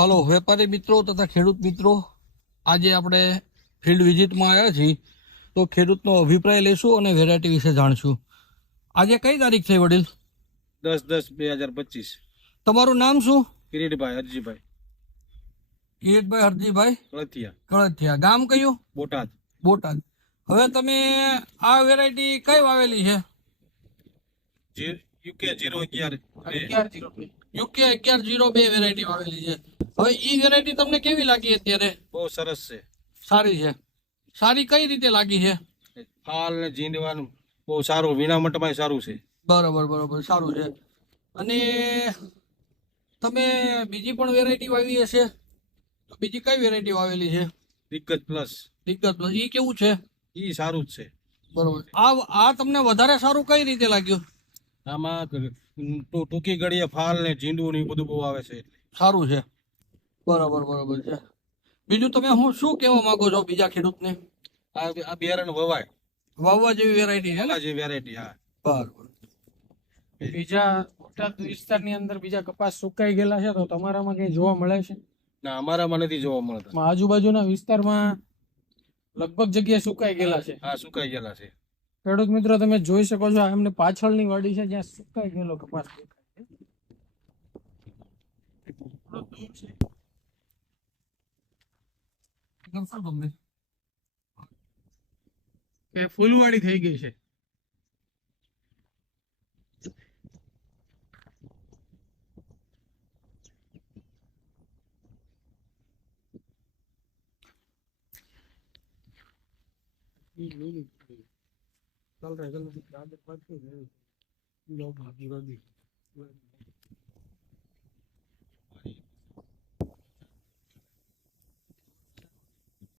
હાલો વેપારી મિત્રો તથા ખેડૂત મિત્રો, આજે આપણે ફિલ્ડ વિઝિટમાં આવ્યા છીએ તો ખેડૂતનો અભિપ્રાય લેશું અને વેરાયટી વિશે જાણશું. આજે કઈ તારીખ છે વડીલ? 10/10/2025. તમારું નામ શું? કિરીટભાઈ હરજીભાઈ કિરીટભાઈ હરજીભાઈ કળથિયા, કળથિયા. ગામ કયું? બોટાદ. બોટાદ. હવે તમે આ વેરાયટી કઈ વાવેલી છે? યુકે 011 યુકે 1102 વેરાયટી વાવેલી છે. હવે ઈ વેરાયટી તમને કેવી લાગી અત્યારે? બહુ સરસ છે. સારી છે. સારી કઈ રીતે લાગી છે? ફાલ ને જીંડવાનું બહુ સારું, વીણામટમાં સારું છે. બરોબર બરોબર, સારું છે. અને તમે બીજી પણ વેરાયટી વાવી હશે, તો બીજી કઈ વેરાયટી વાવેલી છે? દિગ્ગજ પ્લસ. દિગ્ગજ પ્લસ. ઈ કેવું છે? ઈ સારું જ છે. બરોબર. આ તમને વધારે સારું કઈ રીતે લાગ્યું? આમાં ટૂંકી ગળીએ ફાલ ને જીંડવું ને એ બધું બહુ આવે છે એટલે સારું છે. બરોબર બરોબર છે. બીજું તમે શું કહેવા માંગો છો બીજા ખેડૂતને? આ બિયારણ વવાય, વાવવા જેવી વેરાયટી છે ને? જે વેરાયટી. હા, બરોબર. બીજા બોટાદ વિસ્તારની અંદર બીજા કપાસ સુકાઈ ગયેલા છે તો તમારામાં કઈ જોવા મળે છે? ના, અમારામાં નથી જોવા મળતા. આજુબાજુના વિસ્તારમાં લગભગ જગ્યાએ સુકાઈ ગયેલા છે. હા, સુકાઈ ગયેલા છે. ખેડૂત મિત્રો, તમે જોઈ શકો છો આ એમની પાછળની વાડી છે જ્યાં સુકાઈ ગયેલો કપાસ દેખાય છે. કે ફૂલવાડી થઈ ગઈ છે. चल रहा है